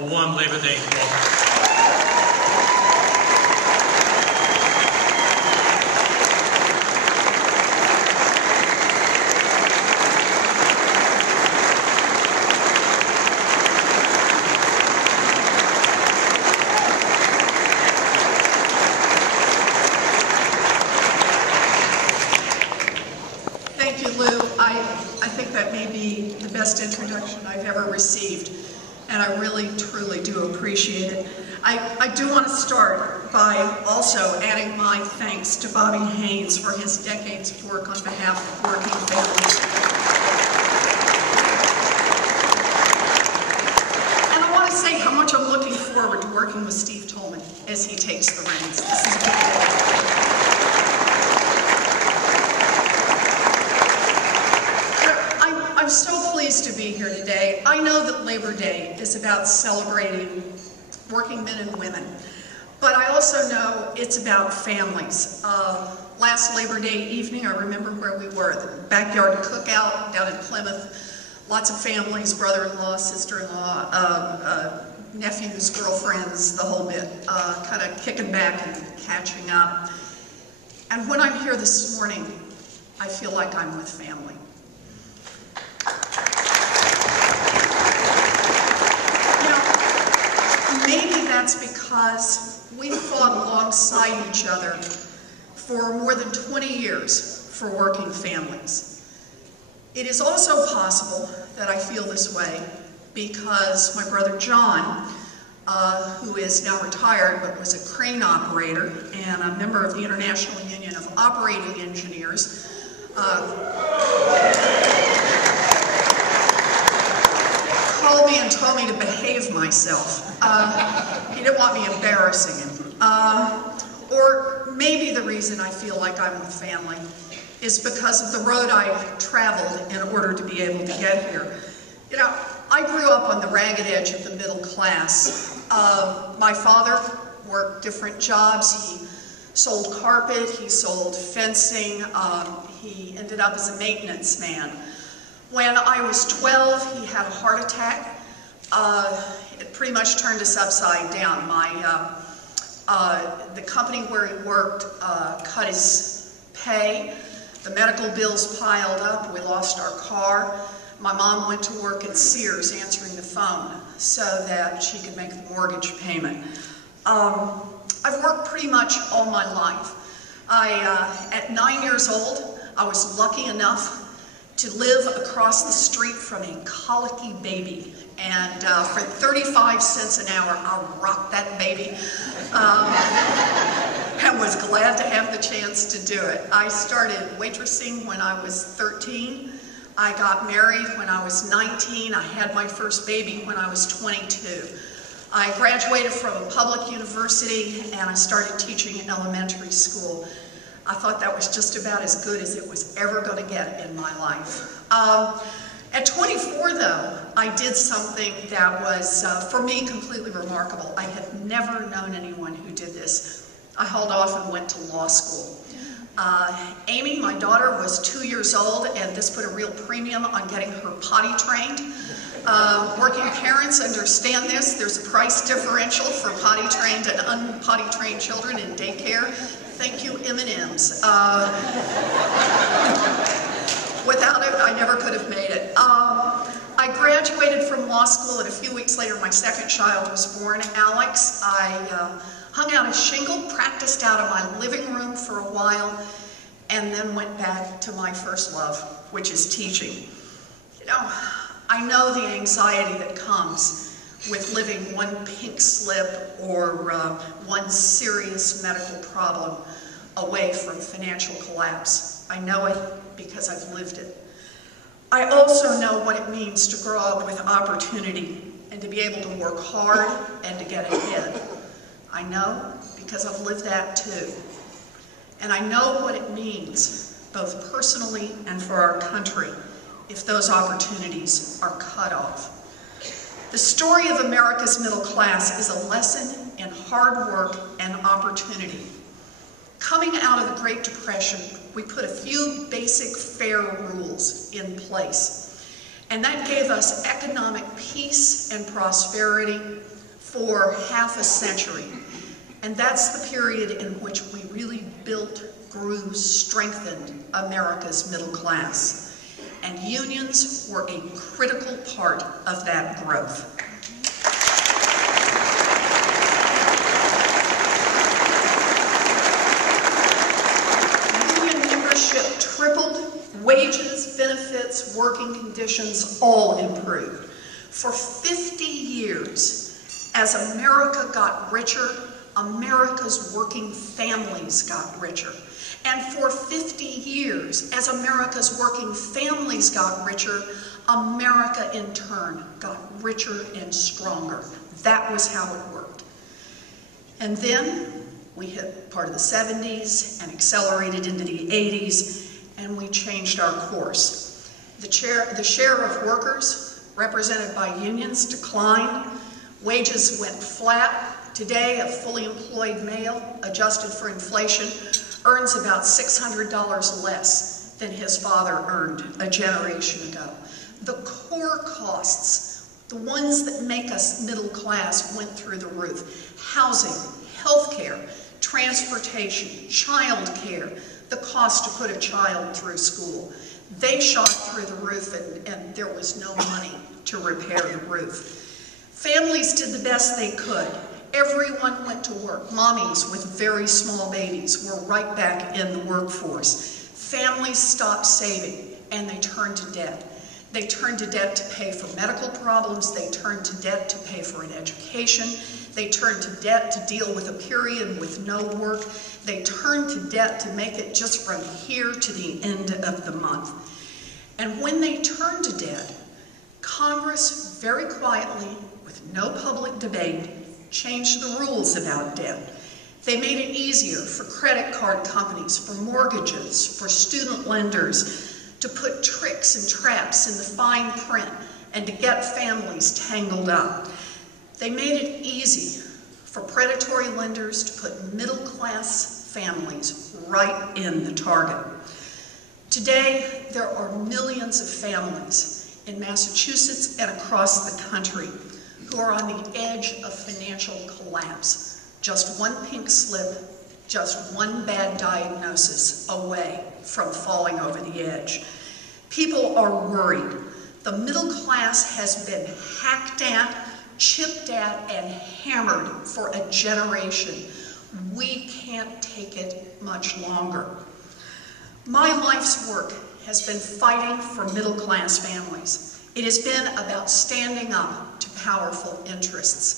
A warm Labor Day welcome. Thank you, Lou. I think that may be the best introduction I've ever received, and I really, truly do appreciate it. I do want to start by also adding my thanks to Bobby Haynes for his decades of work on behalf of working families. And I want to say how much I'm looking forward to working with Steve Tolman as he takes the reins. This is a big day. I'm so pleased to be here today. I know that Labor Day is about celebrating working men and women, but I also know it's about families. Last Labor Day evening, I remember where we were, the backyard cookout down in Plymouth. Lots of families, brother-in-law, sister-in-law, nephews, girlfriends, the whole bit, kind of kicking back and catching up. And when I'm here this morning, I feel like I'm with family. Maybe that's because we fought alongside each other for more than 20 years for working families. It is also possible that I feel this way because my brother John, who is now retired but was a crane operator and a member of the International Union of Operating Engineers, called me and told me to behave myself. He didn't want me embarrassing him. Or maybe the reason I feel like I'm with family is because of the road I've traveled in order to be able to get here. You know, I grew up on the ragged edge of the middle class. My father worked different jobs. He sold carpet, he sold fencing, he ended up as a maintenance man. When I was 12, he had a heart attack. It pretty much turned us upside down. The company where he worked cut his pay. The medical bills piled up. We lost our car. My mom went to work at Sears answering the phone so that she could make the mortgage payment. I've worked pretty much all my life. At 9 years old, I was lucky enough to live across the street from a colicky baby. And for 35 cents an hour, I rocked that baby. And was glad to have the chance to do it. I started waitressing when I was 13. I got married when I was 19. I had my first baby when I was 22. I graduated from a public university and I started teaching in elementary school. I thought that was just about as good as it was ever going to get in my life. At 24, though, I did something that was, for me, completely remarkable. I had never known anyone who did this. I hauled off and went to law school. Amy, my daughter, was 2 years old, and this put a real premium on getting her potty trained. Working parents understand this. There's a price differential for potty trained and unpotty trained children in daycare. Thank you, M&Ms. Without it, I never could have made it. I graduated from law school, and a few weeks later, my second child was born, Alex. I hung out a shingle, practiced out of my living room for a while, and then went back to my first love, which is teaching. You know, I know the anxiety that comes with living one pink slip or one serious medical problem away from financial collapse. I know it because I've lived it. I also know what it means to grow up with opportunity and to be able to work hard and to get ahead. I know because I've lived that too. And I know what it means, both personally and for our country, if those opportunities are cut off. The story of America's middle class is a lesson in hard work and opportunity. Coming out of the Great Depression, we put a few basic fair rules in place. And that gave us economic peace and prosperity for half a century. And that's the period in which we really built, grew, strengthened America's middle class. And unions were a critical part of that growth. Union membership tripled, wages, benefits, working conditions all improved. For 50 years, as America got richer, America's working families got richer. And for 50 years, as America's working families got richer, America in turn got richer and stronger. That was how it worked. And then we hit part of the 70s and accelerated into the 80s, and we changed our course. The share of workers represented by unions declined. Wages went flat. Today, a fully employed male, adjusted for inflation, earns about $600 less than his father earned a generation ago. The core costs, the ones that make us middle class, went through the roof. Housing, healthcare, transportation, child care, the cost to put a child through school. They shot through the roof, and there was no money to repair the roof. Families did the best they could. Everyone went to work. Mommies with very small babies were right back in the workforce. Families stopped saving, and they turned to debt. They turned to debt to pay for medical problems. They turned to debt to pay for an education. They turned to debt to deal with a period with no work. They turned to debt to make it just from here to the end of the month. And when they turned to debt, Congress very quietly, with no public debate, changed the rules about debt. They made it easier for credit card companies, for mortgages, for student lenders to put tricks and traps in the fine print and to get families tangled up. They made it easy for predatory lenders to put middle-class families right in the target. Today, there are millions of families in Massachusetts and across the country who are on the edge of financial collapse. Just one pink slip, just one bad diagnosis away from falling over the edge. People are worried. The middle class has been hacked at, chipped at, and hammered for a generation. We can't take it much longer. My life's work has been fighting for middle class families. It has been about standing up to powerful interests.